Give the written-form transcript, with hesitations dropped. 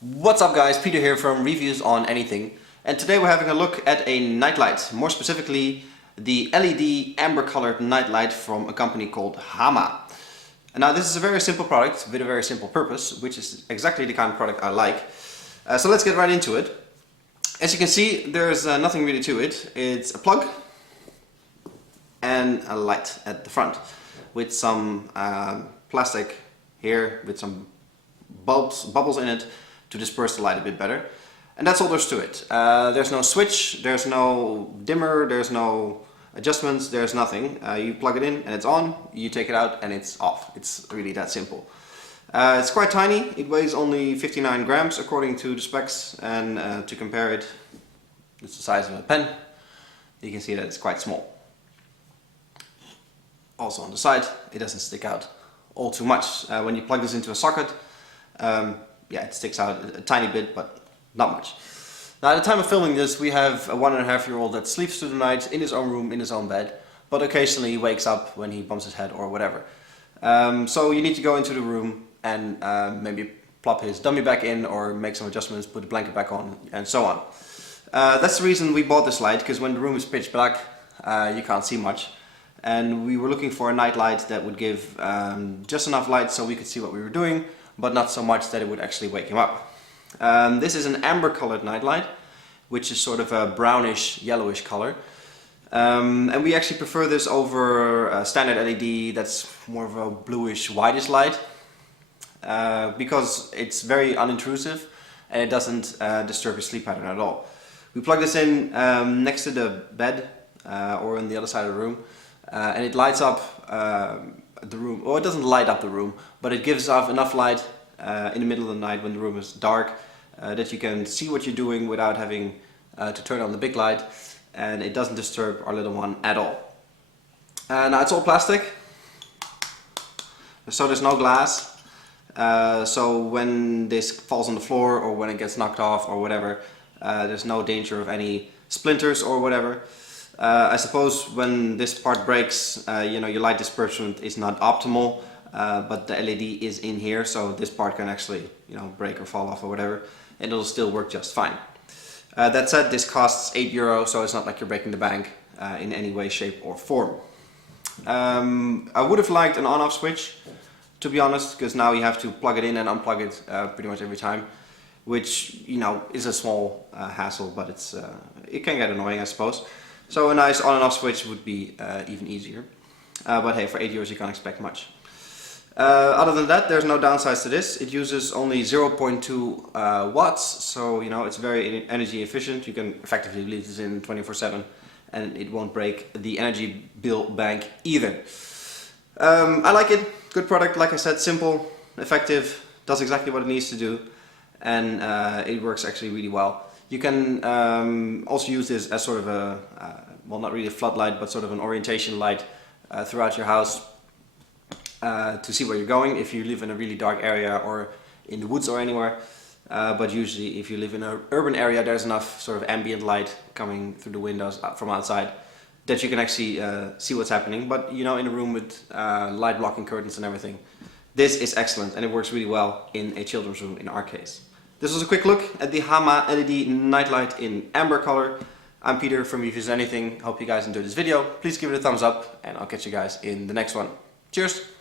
What's up guys, Peter here from Reviews on Anything, and today we're having a look at a nightlight, more specifically the LED amber colored nightlight from a company called HAMA. And now this is a very simple product with a very simple purpose, which is exactly the kind of product I like. So let's get right into it. As you can see, there's nothing really to it. It's a plug and a light at the front with some plastic here with some bubbles in it to disperse the light a bit better. And that's all there's to it. There's no switch, there's no dimmer, there's no adjustments, there's nothing. You plug it in and it's on, you take it out and it's off. It's really that simple. It's quite tiny, it weighs only 59 grams according to the specs, and to compare it, it's the size of a pen. You can see that it's quite small. Also on the side, it doesn't stick out all too much. When you plug this into a socket, yeah, it sticks out a tiny bit, but not much. Now, at the time of filming this, we have a 1.5-year-old that sleeps through the night in his own room, in his own bed, but occasionally he wakes up when he bumps his head or whatever. So you need to go into the room and maybe plop his dummy back in or make some adjustments, put the blanket back on, and so on. That's the reason we bought this light, because when the room is pitch black, you can't see much. And we were looking for a night light that would give just enough light so we could see what we were doing, but not so much that it would actually wake him up. This is an amber colored nightlight, which is sort of a brownish, yellowish color. And we actually prefer this over a standard LED that's more of a bluish, whitish light, because it's very unintrusive and it doesn't disturb your sleep pattern at all. We plug this in next to the bed or on the other side of the room, and it lights up the room. Well, it doesn't light up the room, but it gives off enough light in the middle of the night when the room is dark that you can see what you're doing without having to turn on the big light, and it doesn't disturb our little one at all. Now it's all plastic, so there's no glass, so when this falls on the floor or when it gets knocked off or whatever, there's no danger of any splinters or whatever. I suppose when this part breaks, you know, your light dispersion is not optimal, but the LED is in here, so this part can actually, you know, break or fall off or whatever, and it'll still work just fine. That said, this costs €8, so it's not like you're breaking the bank in any way, shape or form. I would have liked an on-off switch, to be honest, because now you have to plug it in and unplug it pretty much every time, which, you know, is a small hassle, but it can get annoying, I suppose. So a nice on and off switch would be even easier. But hey, for €8 you can't expect much. Other than that, there's no downsides to this. It uses only 0.2 watts, so you know, it's very energy efficient. You can effectively leave this in 24/7 and it won't break the energy bill bank either. I like it. Good product, like I said, simple, effective, does exactly what it needs to do, and it works actually really well. You can also use this as sort of a, well, not really a floodlight, but sort of an orientation light throughout your house to see where you're going if you live in a really dark area or in the woods or anywhere. But usually if you live in an urban area, there's enough sort of ambient light coming through the windows from outside that you can actually see what's happening. But you know, in a room with light blocking curtains and everything, this is excellent, and it works really well in a children's room in our case. This was a quick look at the HAMA LED nightlight in amber color. I'm Peter from Reviews on Anything. Hope you guys enjoyed this video. Please give it a thumbs up and I'll catch you guys in the next one. Cheers!